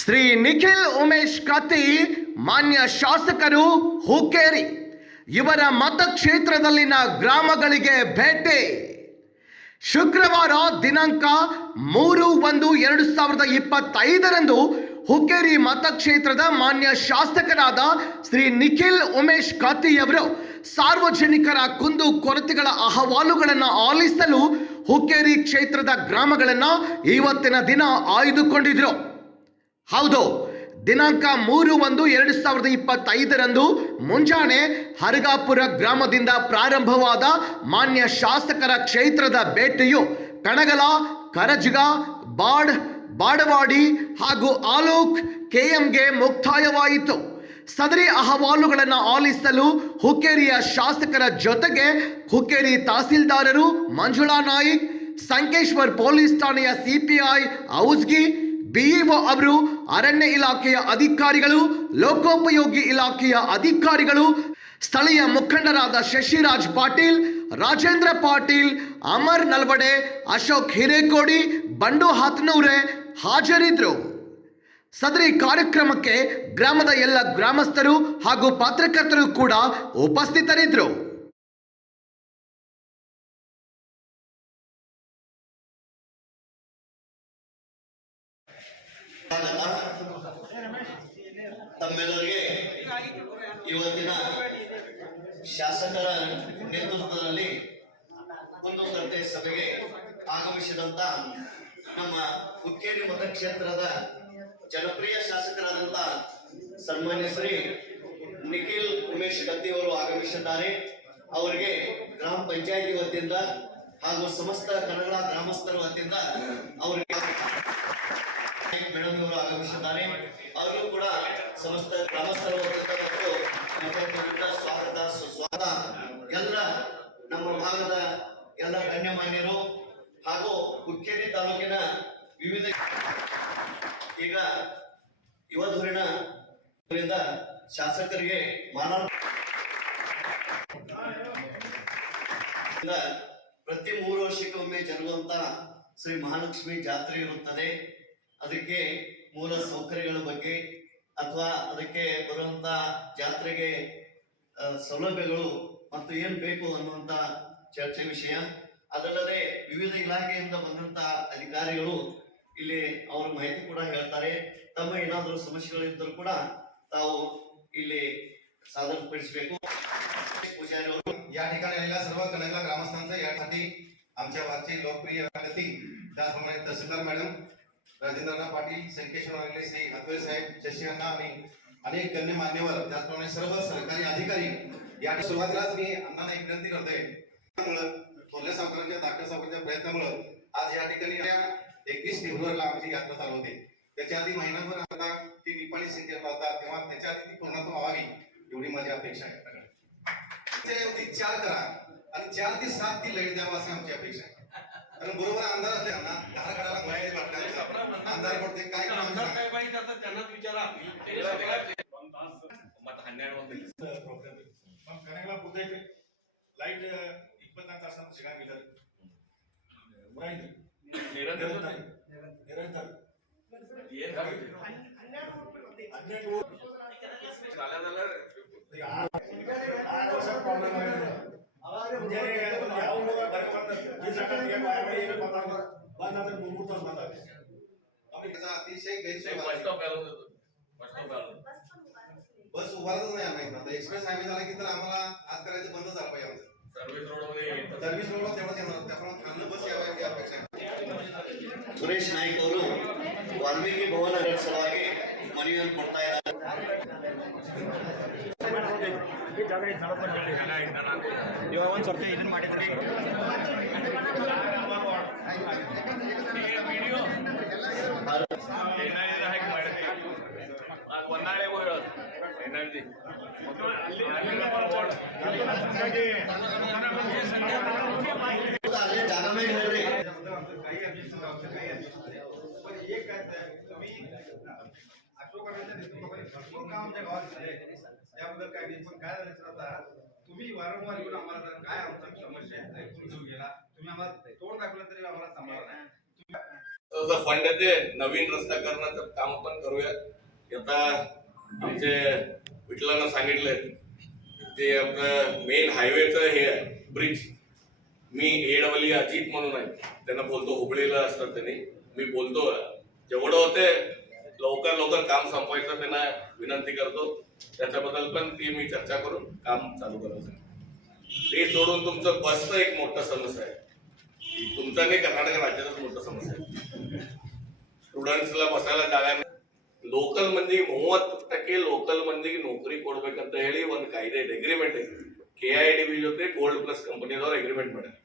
ಶ್ರೀ ನಿಖಿಲ್ ಉಮೇಶ್ ಕತ್ತಿ, ಮಾನ್ಯ ಶಾಸಕರು ಹುಕ್ಕೇರಿ ಇವರ ಮತಕ್ಷೇತ್ರದಲ್ಲಿನ ಗ್ರಾಮಗಳಿಗೆ ಭೇಟಿ. ಶುಕ್ರವಾರ ದಿನಾಂಕ ಮೂರು ಒಂದು ಎರಡು ಸಾವಿರದ ಇಪ್ಪತ್ತೈದರಂದು ಹುಕ್ಕೇರಿ ಮತಕ್ಷೇತ್ರದ ಮಾನ್ಯ ಶಾಸಕರಾದ ಶ್ರೀ ನಿಖಿಲ್ ಉಮೇಶ್ ಕತ್ತಿಯವರು ಸಾರ್ವಜನಿಕರ ಕುಂದು ಕೊರತೆಗಳ ಅಹವಾಲುಗಳನ್ನು ಆಲಿಸಲು ಹುಕ್ಕೇರಿ ಕ್ಷೇತ್ರದ ಗ್ರಾಮಗಳನ್ನು ಇವತ್ತಿನ ದಿನ ಆಯ್ದುಕೊಂಡಿದ್ರು. ಹೌದು. ದಿನಾಂಕ ಮೂರು ಒಂದು ಎರಡು ಸಾವಿರದ ಇಪ್ಪತ್ತೈದರಂದು ಮುಂಜಾನೆ ಹರಗಾಪುರ ಗ್ರಾಮದಿಂದ ಪ್ರಾರಂಭವಾದ ಮಾನ್ಯ ಶಾಸಕರ ಕ್ಷೇತ್ರದ ಭೇಟಿಯು ಕಣಗಲ, ಕರಜಗ, ಬಾಡ್, ಬಾಡವಾಡಿ ಹಾಗೂ ಆಲೋಕ್, ಕೆಎಂಗೆ ಮುಕ್ತಾಯವಾಯಿತು. ಸದರಿ ಅಹವಾಲುಗಳನ್ನು ಆಲಿಸಲು ಹುಕ್ಕೇರಿಯ ಶಾಸಕರ ಜೊತೆಗೆ ಹುಕ್ಕೇರಿ ತಹಸೀಲ್ದಾರರು ಮಂಜುಳಾ ನಾಯ್ಕ್, ಸಂಕೇಶ್ವರ್ ಪೊಲೀಸ್ ಠಾಣೆಯ ಸಿಪಿಐ ಔಸ್ಗಿ ಬಿಇಒ ಅವರು ಅರಣ್ಯ ಇಲಾಖೆಯ ಅಧಿಕಾರಿಗಳು, ಲೋಕೋಪಯೋಗಿ ಇಲಾಖೆಯ ಅಧಿಕಾರಿಗಳು, ಸ್ಥಳೀಯ ಮುಖಂಡರಾದ ಶಶಿರಾಜ್ ಪಾಟೀಲ್, ರಾಜೇಂದ್ರ ಪಾಟೀಲ್, ಅಮರ್ ನಲ್ವಡೆ, ಅಶೋಕ್ ಹಿರೇಕೋಡಿ, ಬಂಡು ಹಾತನೂರೆ ಹಾಜರಿದ್ದರು ಸದರಿ ಕಾರ್ಯಕ್ರಮಕ್ಕೆ ಗ್ರಾಮದ ಎಲ್ಲ ಗ್ರಾಮಸ್ಥರು ಹಾಗೂ ಪತ್ರಕರ್ತರು ಕೂಡ ಉಪಸ್ಥಿತರಿದ್ದರು ತಮ್ಮೆಲ್ಲರಿಗೆ ಇವತ್ತಿನ ಶಾಸಕರ ನೇತೃತ್ವದಲ್ಲಿ ಕುಂದುಕೊರತೆ ಸಭೆಗೆ ಆಗಮಿಸಿದಂತ ನಮ್ಮ ಹುಕ್ಕೇರಿ ಮತಕ್ಷೇತ್ರದ ಜನಪ್ರಿಯ ಶಾಸಕರಾದಂತ ಸನ್ಮಾನ್ಯ ಶ್ರೀ ನಿಖಿಲ್ ಉಮೇಶ್ ಕತ್ತಿ ಅವರು ಆಗಮಿಸಿದ್ದಾರೆ. ಅವರಿಗೆ ಗ್ರಾಮ ಪಂಚಾಯತಿ ವತಿಯಿಂದ ಹಾಗೂ ಸಮಸ್ತ ಕನ್ನಡ ಗ್ರಾಮಸ್ಥರ ವತಿಯಿಂದ ಅವರಿಗೆ ಮೇಡಮ್ ಅವರು ಆಗಮಿಸಿದ್ದಾರೆ ಕೂಡ ಸಮಸ್ತ ಗ್ರಾಮಸ್ಥರು ಮತ್ತು ಸ್ವಾಗತ, ಸುಸ್ವಾಗತ. ಎಲ್ಲ ನಮ್ಮ ಭಾಗದ ಎಲ್ಲ ಗಣ್ಯಮಾನ್ಯರು ಹಾಗೂ ಹುಕ್ಕೇರಿ ತಾಲೂಕಿನ ವಿವಿಧ ಈಗ ಯುವಧೂರಿನ ಶಾಸಕರಿಗೆ ಮಾನವ ಪ್ರತಿ ಮೂರು ವರ್ಷಕ್ಕೊಮ್ಮೆ ಜರುಗುವಂತ ಶ್ರೀ ಮಹಾಲಕ್ಷ್ಮಿ ಜಾತ್ರೆ ಇರುತ್ತದೆ. ಅದಕ್ಕೆ ಮೂಲ ಸೌಕರ್ಯಗಳ ಬಗ್ಗೆ ಅಥವಾ ಅದಕ್ಕೆ ಬರುವಂತ ಜಾತ್ರೆಗೆ ಆ, ಸೌಲಭ್ಯಗಳು ಮತ್ತು ಏನ್ ಬೇಕು ಅನ್ನುವಂತ ಚರ್ಚೆ ವಿಷಯ ಅದಲ್ಲದೆ ವಿವಿಧ ಇಲಾಖೆಯಿಂದ ಬಂದಂತ ಅಧಿಕಾರಿಗಳು ಇಲ್ಲಿ ಅವರು ಮಾಹಿತಿ ಕೂಡ ಹೇಳ್ತಾರೆ ತಮ್ಮ ಏನಾದರೂ ಸಮಸ್ಯೆಗಳಿದ್ದರೂ ಕೂಡ ತಾವು ಇಲ್ಲಿ ಸಾದರಪಡಿಸಬೇಕು ಪೂಜಾರಿ ಅವರು या ठिकाणी आलेल्या सर्व कणकला ग्रामस्थांचं यासाठी आमच्या भागचे लोकप्रिय व्यक्ती त्याचप्रमाणे तहसीलदार मॅडम राजेंद्रना पाटील संकेश्वर वागले श्री अद्वैत साहेब शशी अण्णा आणि अनेक गण्य मान्यवर त्याचप्रमाणे सर्व सरकारी अधिकारी या सुरुवातीलाच मी अण्णांना एक विनंती करतोय. त्यामुळं थोरल्या सावकारांच्या धाकट्या सावकारांच्या प्रयत्नामुळं आज या ठिकाणी एकवीस फेब्रुवारीला आमची यात्रा चालू होते. त्याच्या आधी महिनाभर आता ती निपाणी सिंचन पाहतात तेव्हा त्याच्या आधी ती पूर्णत्व व्हावी एवढी माझी अपेक्षा आहे. चार करा. आणि चार ते सात ती लढ द्यावा अशी आमची अपेक्षा आहे. कारण बरोबर अंधार असले ना धार काढायला कोणालाच वाटणार नाही. पडते. काय काम आमदार सांगा. साहेबांनी आता त्यांनाच विचारा मग हन्नाड वाजता ಪ್ರಾಬ್ಲಮ್ ನಮ್ಮ ಕನೆಗಳ ಪುದ್ದೈತೆ ಲೈಟ್ ಇಪ್ಪತ್ನಾಲ್ಕು ತಾಸು ನಮ್ಗೆ ಸಿಗಂಗಿಲ್ಲ ಊರಾಗಿ अतिशय बस उभारच नाही आम्ही आता एक्सप्रेस हायवे झाला की तर आम्हाला आज करायचं बंद झालं पाहिजे आमचं सर्व्हिस रोड सर्व्हिस रोड तेवढंच येणार त्याप्रमाणे खाणं बस यावं अपेक्षा सुरेश नाईक वरून वाल्मिकी भवन सभागे मणिवर पडता येणार ಇವಾಗ ಒಂದು ಸ್ವಲ್ಪ ಇದನ್ನು ಮಾಡಿದ್ರೆ ಹೊನ್ನಾಳೆ ಹೋಗೋದು ಎನರ್ಜಿ अशोक भरपूर काम त्या गावात झाले त्याबद्दल काय नाही पण काय झालं आता तुम्ही वारंवार येऊन आम्हाला काय आमच्या समस्या आहेत ऐकून घेऊन गेला तुम्ही आम्हाला तोंड दाखवलं तरी आम्हाला सांभाळ नाही तसं फंड ते नवीन रस्ता करण्याचं काम पण करूयात. आता आमचे विठलानं सांगितलंय ते आपलं मेन हायवेचं हे आहे ब्रिज मी ए एडवली अजित म्हणून आहे. त्यांना बोलतो हुबळीला असतात त्यांनी. मी बोलतो जेवढं होते लवकर लवकर काम संपवायचं त्यांना विनंती करतो त्याच्याबद्दल पण ती मी चर्चा करून काम चालू करायचं ते सोडून तुमचं बसचं एक मोठं समस्या आहे तुमचं नाही कर्नाटक राज्यातच मोठं समस्या आहे ಸ್ಟೂಡೆಂಟ್ಸ್ಲ ಬಸಾಲ ಜಾಗ ಲೋಕಲ್ ಮಂದಿ ಮೂವತ್ತು ಟಕ್ಕೆ ಲೋಕಲ್ ಮಂದಿಗೆ ನೌಕರಿ ಕೊಡ್ಬೇಕಂತ ಹೇಳಿ ಒಂದು ಕಾಯ್ದೆ ಇದೆ ಅಗ್ರಿಮೆಂಟ್ ಇದೆ ಕೆ ಐ ಡಿ ಬಿ ಜೊತೆ ಗೋಲ್ಡ್ ಪ್ಲಸ್ ಕಂಪನಿದವ್ರು ಅಗ್ರಿಮೆಂಟ್ ಮಾಡ್ಯಾರ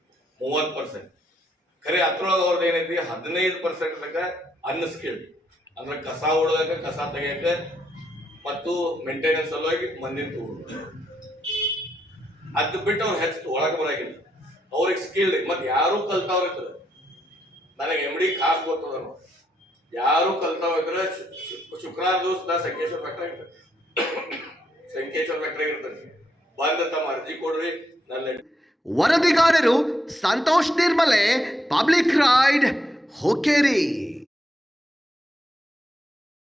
ಮೂವತ್ತು ಪರ್ಸೆಂಟ್ ಖರೆ ಅದ್ರೊಳಗೆ ಅವ್ರದ್ದು ಏನೈತಿ ಹದಿನೈದು ಪರ್ಸೆಂಟ್ ತನಕ ಅನ್ಸ್ಕಿಲ್ಡ್ ಅಂದ್ರೆ ಕಸ ಹೊಡೋದಕ್ಕೆ ಕಸ ತೆಗೆಯಕ್ಕೆ ಮತ್ತು ಮೇಂಟೆನೆನ್ಸ್ ಸಲುವಾಗಿ ಮಂದಿನ ತಗೊಳ್ಳೋದು ಅದ್ ಬಿಟ್ಟು ಅವ್ರು ಹೆಚ್ಚು ಒಳಗೆ ಬರಾಗಿಲ್ಲ ಅವ್ರಿಗೆ ಸ್ಕಿಲ್ಡ್ ಮತ್ತೆ ಯಾರು ಕಲ್ತಾವ್ರ ಇರ್ತದೆ ನನಗೆ ಎಂ ಡಿ ಖಾಸ್ ಗೊತ್ತದ ಯಾರು ಕಲ್ತಾವ ಇದ್ರೆ, ಶು- ಶು- ಶುಕ್ರವಾರ ದಿವಸ ನಾ ಸಂಕೇಶ್ವರ ಫ್ಯಾಕ್ಟ್ರಿ ಇರ್ತದೆ ಸಂಕೇಶ್ವರ ಫ್ಯಾಕ್ಟ್ರಿ ಇರ್ತದೆ ಬಂದ ತಮ್ಮ ಅರ್ಜಿ ಕೊಡ್ರಿ, ನನ್ನ ವರದಿಗಾರರು ಸಂತೋಷ್ ನಿರ್ಮಲೆ, ಪಬ್ಲಿಕ್ ರೈಡ್ ಹುಕ್ಕೇರಿ